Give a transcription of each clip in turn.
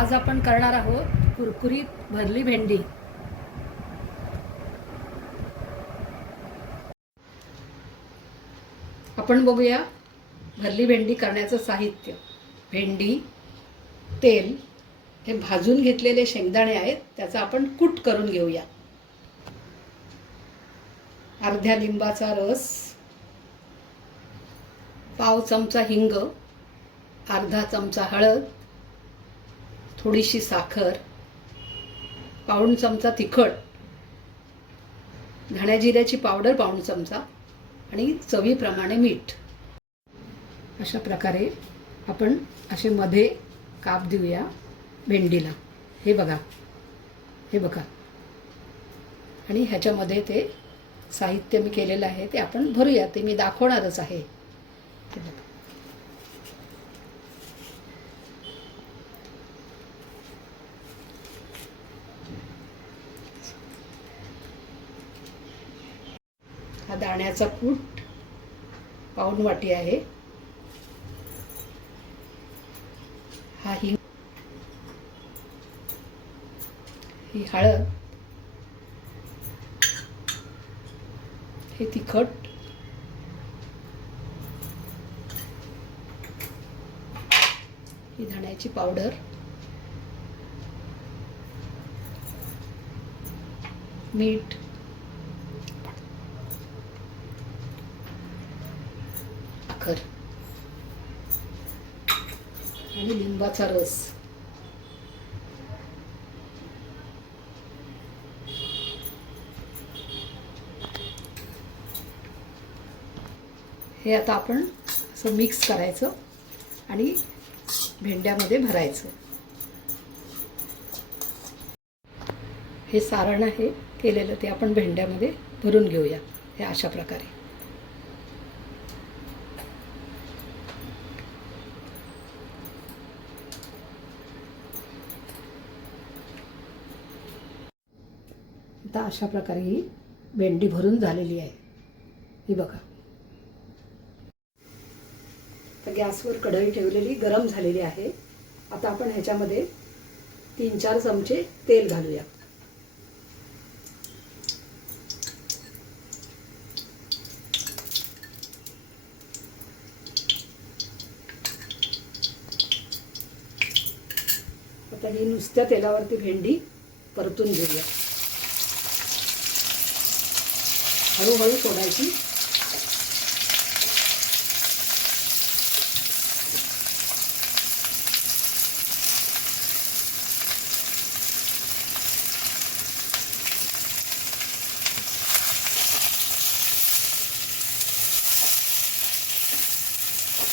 आज आपण करणार आहोत कुरकुरीत भरली भेंडी। आपण बघूया भरली भेंडी करण्याचं साहित्य। भेंडी, तेल, हे भाजून घेतलेले शेंगदाणे आहेत, त्याचा आपण कूट करून घेऊया। अर्ध्या लिंबाचा रस, पाव चमचा हिंग, अर्धा चमचा हळद, थोडीशी साखर, पाऊण चमचा तिखट, धण्या जिऱ्याची पावडर पाऊण चमचा आणि चवीप्रमाणे मीठ। अशा प्रकारे आपण असे मध्ये काप देऊया भेंडीला। हे बघा, हे बघा, आणि ह्याच्यामध्ये ते साहित्य मी केलेलं आहे ते आपण भरूया, ते मी दाखवणारच आहे। हे बघा, हा दाण्याचा कूट पाऊण वाटी आहे, हा हिंग, ही हळद, हे तिखट, ही धण्याची पावडर, मीठ, साखर आणि लिंबाचा रस। हे आता आपण असं मिक्स करायचं आणि भेंड्यामध्ये भरायचं। हे सारण आहे केलेलं, ते आपण भेंड्यामध्ये भरून घेऊया। हे अशा प्रकारे आता अशा प्रकारे ही भेंडी भरून झालेली आहे। ही बघा, तर गॅसवर कढई ठेवलेली गरम झालेली आहे। आता आपण ह्याच्यामध्ये 3-4 चमचे तेल घालूया। आता ही नुसत्या तेलावरती भेंडी परतून घेऊया। हळूहळू सोडायची।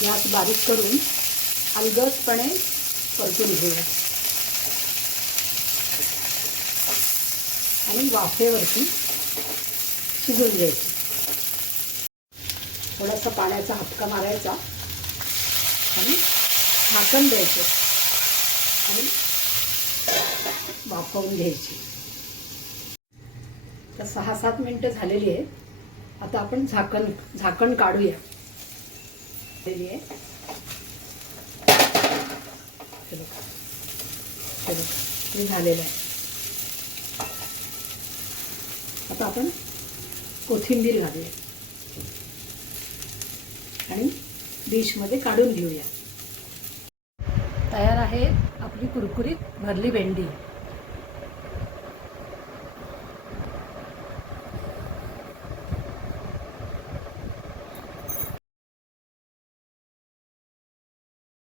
गॅस बारीक करून अलगदपणे परतून घेऊया आणि वाफेवरती शिजून घ्यायची। थोडासा पाण्याचा हापका मारायचा आणि झाकण द्यायचं आणि वाफवून घ्यायची। तर 6-7 मिनिटं झालेली आहेत। आता आपण झाकण काढूया। हे झालेलं आहे। आता आपण कोथिंबीर घालूया आणि डिशमध्ये काढून घेऊया। तयार आहे आपली कुरकुरीत भरली भेंडी।